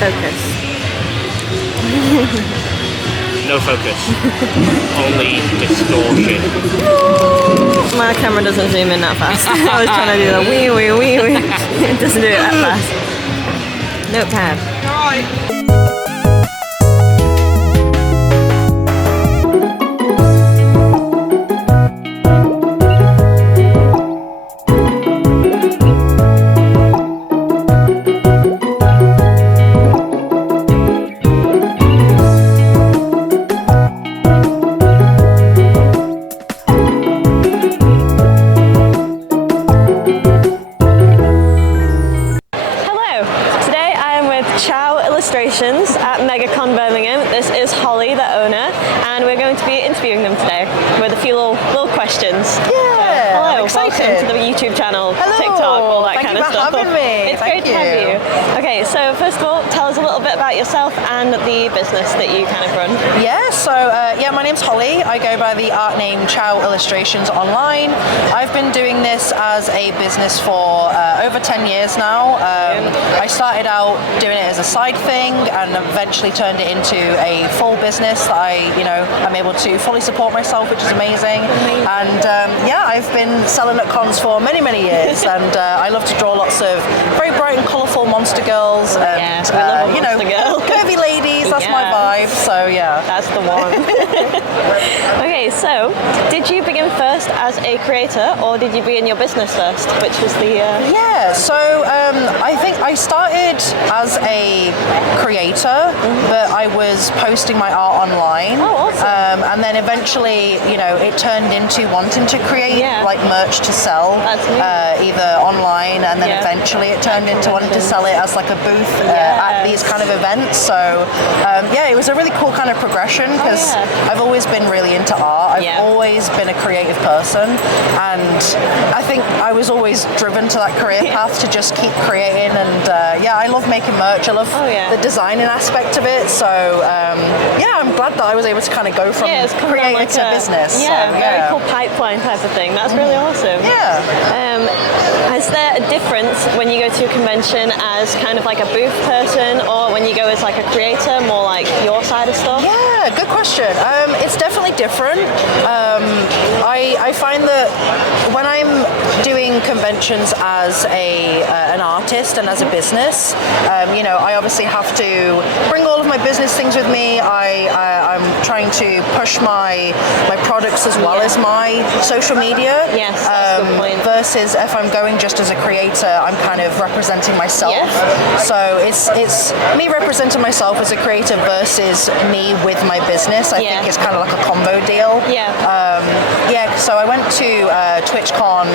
Focus. No focus. Only distortion. My camera doesn't zoom in that fast. I was trying to do the wee wee wee wee. It doesn't do it that fast. Notepad. Alright. At Megacon Birmingham. This is Holly, the owner, and we're going to be interviewing them today with a few little questions. Yeah, hello, excited. welcome to the YouTube channel, hello. TikTok, all that kind of stuff. Thank you for having me. It's great to have you. Okay, so first of all, tell us a little bit about yourself and the business that you kind of run. Yeah, so my name's Holly. I go by the art name Chow Illustrations online. I've been doing this as a business for over 10 years now. I started out doing it as a side thing and eventually turned it into a full business that I'm able to fully support myself, which is amazing. And I've been selling at cons for many, many years, and I love to draw lots of very bright and colourful monster girls and we love a monster girl. curvy ladies. That's my vibe. So yeah, that's the one. Okay, so did you begin first as a creator, or did you begin your business first? Which was the So I think I started as a creator, but I was posting my art online. Oh, awesome. And then eventually, it turned into wanting to create like merch to sell, either online, and then eventually it turned into wanting to sell it as like a booth at these kind of events. So it was a really cool kind of progression because I've always been really into art. I've always been a creative person, and I think I was always driven to that career path to just keep creating. And I love making merch. I love the designing aspect of it. So I'm glad that I was able to kind of go from creating like to business. Yeah, very cool pipeline type of thing. That's really awesome. Yeah. Is there a difference when you go to a convention as kind of like a booth person, or when you go as like a creator, more like your side of stuff? Yeah, good question. It's definitely different. I find that when I'm doing conventions as an artist and as a business, I obviously have to bring all of my business things with me. I'm trying to push my products as well as my social media. Yes, that's a good point. Versus if I'm going just as a creator, I'm kind of representing myself. So it's me representing myself as a creator versus me with my business. I think it's kind of like a combo deal. So I went to TwitchCon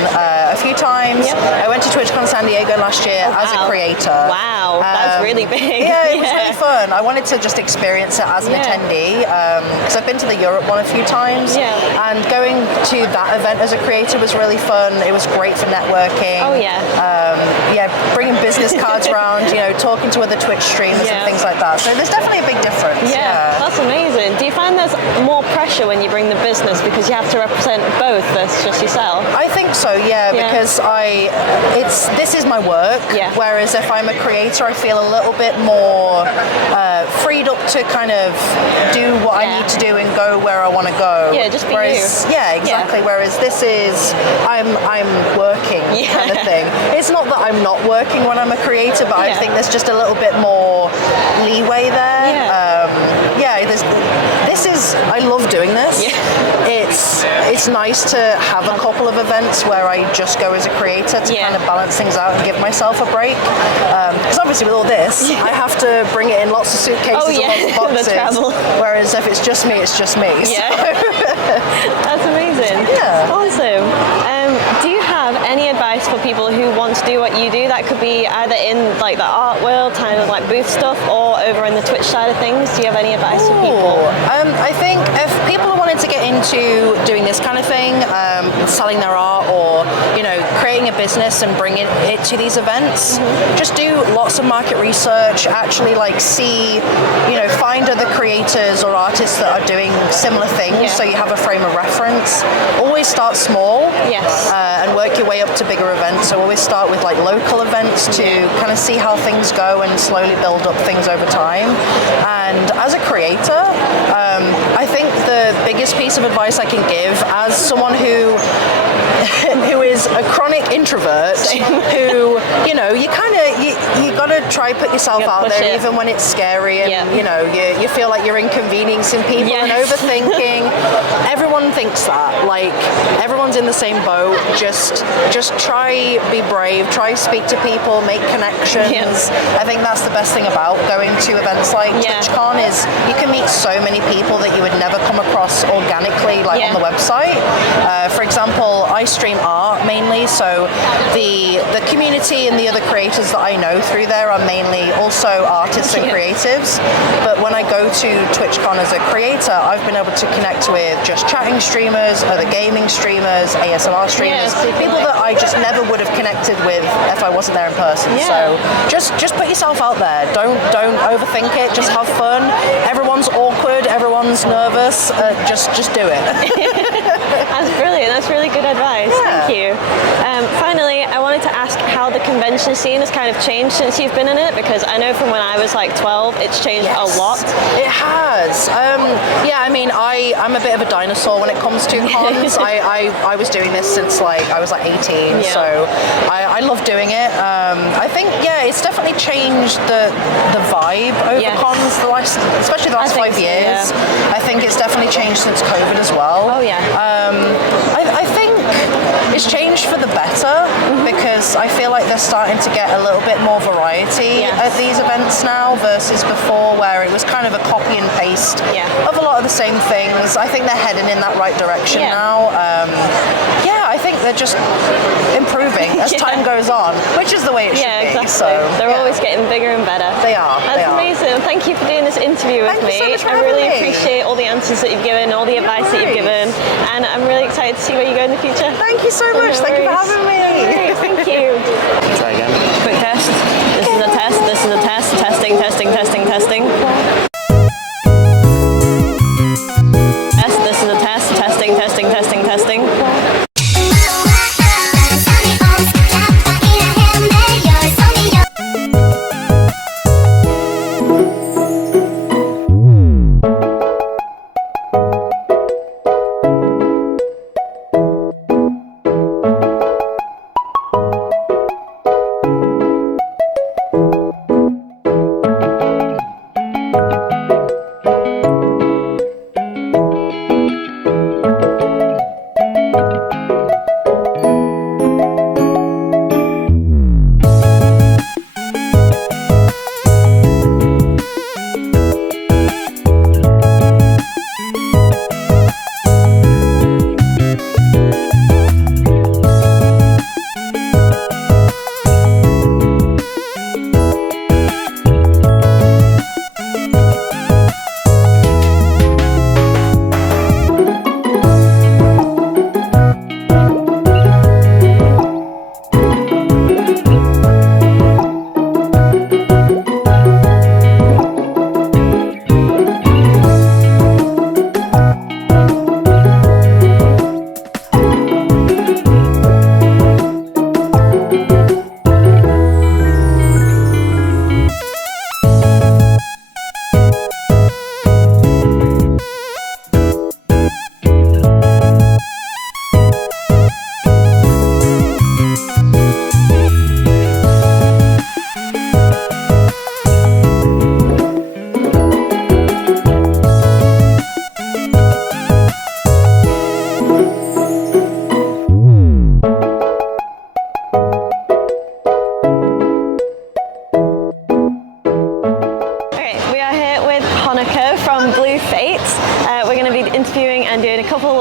a few times. I went to TwitchCon San Diego last year as a creator. Wow, that's really big. Yeah, it was really fun. I wanted to just experience it as an attendee because I've been to the Europe one a few times. And going to that event as a creator was really fun. It was great for networking. Oh yeah. Bringing business cards around, talking to other Twitch streamers and things like that. So there's definitely a big difference. Yeah, that's amazing. Do you find there's more pressure when you bring the business because you have to represent both versus just yourself? I think so, because this is my work. Whereas if I'm a creator, I feel a little bit more freed up to kind of do what I need to do and go where I want to go. Yeah, just be you. Yeah, exactly. Whereas this is I'm working kind of thing. It's not that I'm not working when I'm a creator, but I think there's just a little bit more leeway there. I love doing this. It's nice to have a couple of events where I just go as a creator to kind of balance things out and give myself a break. Because obviously with all this, I have to bring it in lots of suitcases and lots of boxes. The travel. Whereas if it's just me, it's just me. Yeah. That's amazing. Yeah. Awesome. Do you have any advice for people who want to do what you do? That could be either in like the art world, kind of like booth stuff, or over in the Twitch side of things. Do you have any advice for people? I think if people are wanting to get into doing this kind of thing, selling their art, or creating a business and bringing it to these events, just do lots of market research. Actually, see, find other creators or artists that are doing similar things, so you have a frame of reference. Always start small, and work your way up to bigger events. events. So always start with like local events to kind of see how things go and slowly build up things over time. And as a creator, I think the biggest piece of advice I can give as someone who is a chronic introvert, who, you know, you gotta try put yourself out there even when it's scary and you know you feel like you're inconveniencing people and overthinking. Everyone thinks that, like everyone's in the same boat. Just try, be brave, try speak to people, make connections. I think that's the best thing about going to events like TwitchCon is you can meet so many people that you would never come across organically like on the website. For example, I stream art mainly, so the community and the other creators that I know through there are mainly also artists and creatives. But when I go to TwitchCon as a creator, I've been able to connect with just chatting streamers, other gaming streamers, ASMR streamers, people that I just never would have connected with if I wasn't there in person. So just put yourself out there. Don't overthink it. Just have fun. Everyone's awkward. Everyone's nervous. Just do it. That's brilliant. That's really good advice. Thank you. Finally, I wanted to ask how the convention scene has kind of changed since you've been in it, because I know from when I was like 12, it's changed a lot. It has. I mean, I'm a bit of a dinosaur when it comes to cons. I was doing this since like I was like 18, so I love doing it. I think it's definitely changed the vibe over cons, especially the last 5 years. I think it's definitely changed since COVID as well. Oh yeah. I think it's changed for the better because I feel like they're starting to get a little bit more variety at these events now versus before, where it was kind of a copy and paste of a lot of the same things. I think they're heading in that right direction now. I think they're just improving as time goes on, which is the way it should be. Exactly. So they're always getting bigger and better. They are. That's amazing. Thank you for doing this interview with me. Thank you so much for I really having me. appreciate all the answers that you've given, all the advice that you've given, and I'm really excited to see where you go in the future. Thank you so much. Thank you for having me. Thank you. Try again. Quick test. This is a test. This is a test. Testing, testing, testing, testing. Test. This is a test. Testing, testing, testing, testing.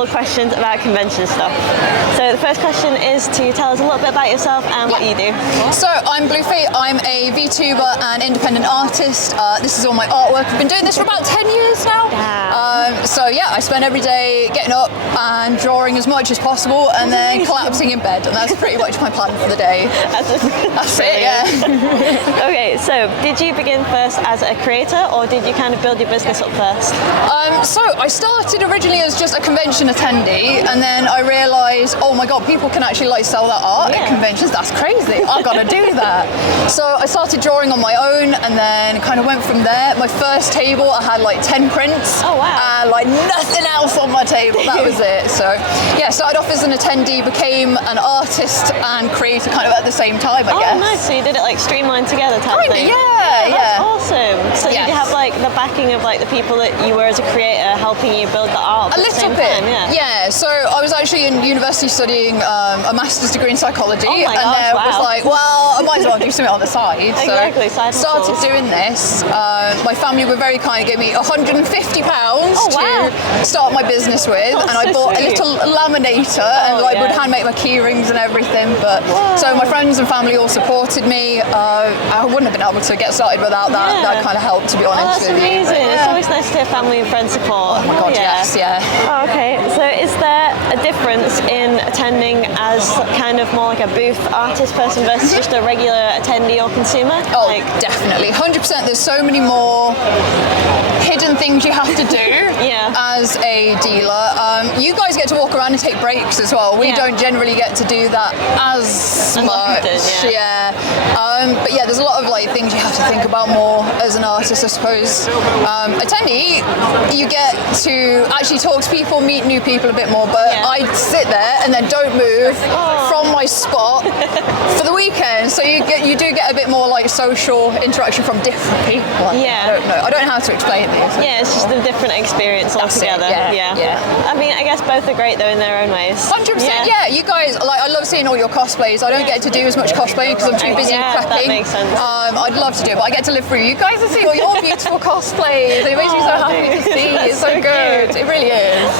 Questions about convention stuff. So the first question is to tell us a little bit about yourself and what you do. So I'm Blue Fate. I'm a VTuber and independent artist. This is all my artwork. I've been doing this for about 10 years now. I spend every day getting up and drawing as much as possible and then collapsing in bed, and that's pretty much my plan for the day. That's it, yeah. Okay, so did you begin first as a creator, or did you kind of build your business up first? So I started originally as just a convention attendee, and then I realised, oh my god, people can actually like sell that art at conventions. That's crazy. I've got to do that. So I started drawing on my own, and then kind of went from there. My first table, I had like 10 prints. Oh wow! And like nothing else on my table. That was it. So yeah, started off as an attendee, became an artist and creator kind of at the same time, I guess. Oh nice. So you did it like streamlined together type thing. Yeah. That's awesome. So Yes. did you have like the backing of like the people that you were as a creator helping you build the art? A little bit, yeah. So I was actually in university studying a master's degree in psychology, Oh my and gosh, then was wow. like, well, I might as well do something on the side. Exactly, So side started hustles. doing this. My family were very kind, gave me £150 wow. to start my business with, and I so bought sweet. a little laminator and like would hand make my key rings and everything. But so my friends and family all supported me. I wouldn't have been able to get started without that. Yeah. That kind of helped, to be Oh, honest that's with you. amazing. But, It's always nice to hear family and friend support. oh my god, yes, yeah. Oh, okay. So is there a difference in attending as kind of more like a booth artist person versus just a regular attendee or consumer? Oh, like, definitely. 100%. There's so many more hidden things you have to do as a dealer. You guys get to walk around and take breaks as well. We don't generally get to do that as much. But yeah, there's a lot of like things you have to think about more as an artist, I suppose. Attendee, you get to actually talk to people, meet new people a bit more, but I sit there and then don't move from my spot for the weekend, so you do get a bit more like social interaction from different people. I don't know how to explain this. Yeah, it's just a different experience altogether. I mean, I guess both are great though in their own ways. 100%. Yeah, you guys, like, I love seeing all your cosplays. I don't get to do as much cosplaying because I'm too busy prepping. That makes sense. I'd love to do it, but I get to live through you guys and see all your beautiful cosplays. It makes me so happy to see. It's so good. It really is.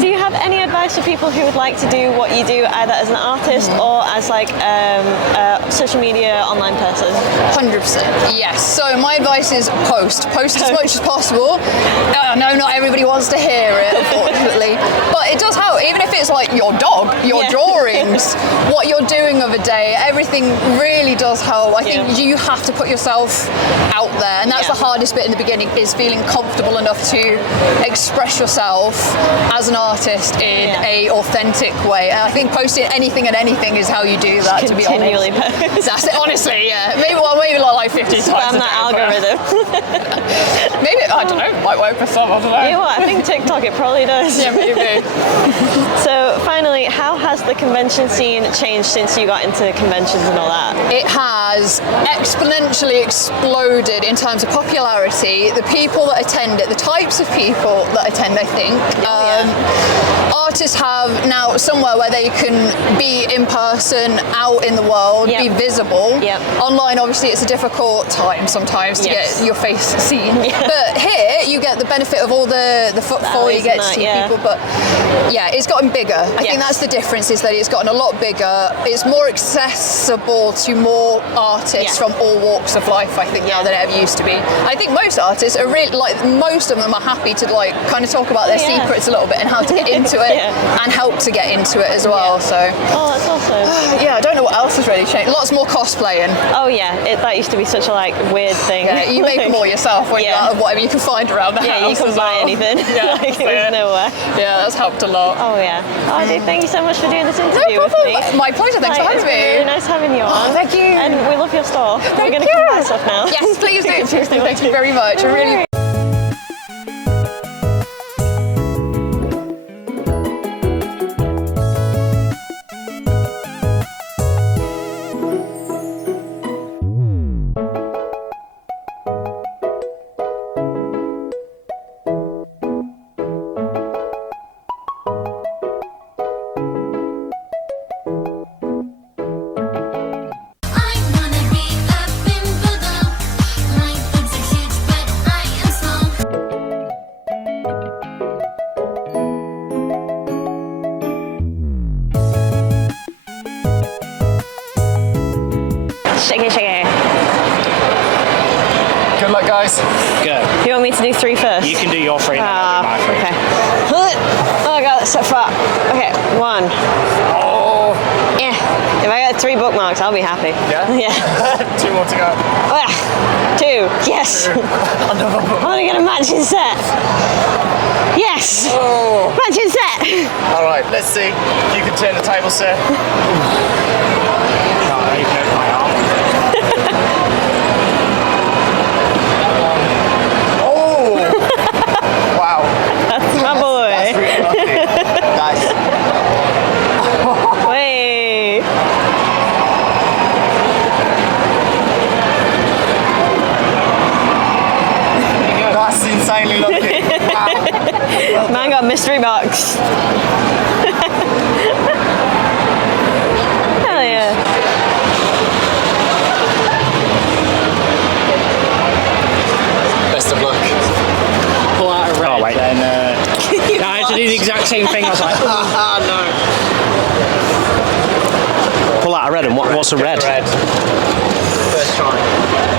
Do you have any advice for people who would like to do what you do, either as an artist or as like a social media online person? 100%. Yes. So my advice is post as much as possible. I know not everybody wants to hear it, unfortunately, but it does help. Even if it's like your dog, your drawings, what you're doing of a day, everything really does help. I think you have to put yourself out there, and that's the hardest bit in the beginning, is feeling comfortable enough to express yourself as an artist in a authentic way. And I think posting anything and anything is how you do that, to be honest. Continually post. That's it, honestly, yeah. Maybe like 50 times. Spam that algorithm. Maybe, I don't know, might work for some, I don't know. You know what, I think TikTok, it probably does. Yeah, maybe. So finally, how has the convention scene changed since you got into conventions and all that? It has exponentially exploded in terms of popularity, the people that attend it, the types of people that attend, I think. Artists have now somewhere where they can be in person, out in the world, be visible. Online, obviously, it's a difficult time sometimes to get your face seen. But here, you get the benefit of all the footfall, you get to see people. But yeah, it's gotten bigger. I think that's the difference, is that it's gotten a lot bigger. It's more accessible to more artists from all walks of life, I think, now than it ever used to be. I think most artists are really, like, most of them are happy to like kind of talk about their secrets a little bit and how to get into it and help to get into it as well. So that's awesome. I don't know what else has really changed. Lots more cosplaying. Oh yeah, that used to be such a like weird thing. Yeah, you make them all yourself when you're out of whatever you can find around the house. Yeah, you can buy anything. Like, it was nowhere. Yeah, that's helped a lot. Oh yeah. Oh, dude, thank you so much for doing this interview with me. My pleasure. Thanks for having me. It's really nice having you on. Oh, thank you. And we love your store. We're going to you. come buy stuff now. Yes, please do. Thank you very much. I really. Shake it. Good luck, guys. Go. You want me to do 3 first? You can do your 3 and then I'll do my 3. Okay. Oh god, that's so far. Okay, 1. Oh. Yeah. If I get 3 bookmarks, I'll be happy. Yeah? Yeah. 2 more to go. 2. Yes. I want to get a matching set. Yes! Oh. Matching set! All right, let's see. You can turn the table, sir. Oh! Wow. That's my boy. That's really lucky. Nice. Wait. That's insanely lucky. Wow. Man got mystery box. Hell yeah. Best of luck. Pull out a red. Oh, wait. Then, I had to do the exact same thing. I was like, Ah, no. pull out a red, and what's a red? Red. First try.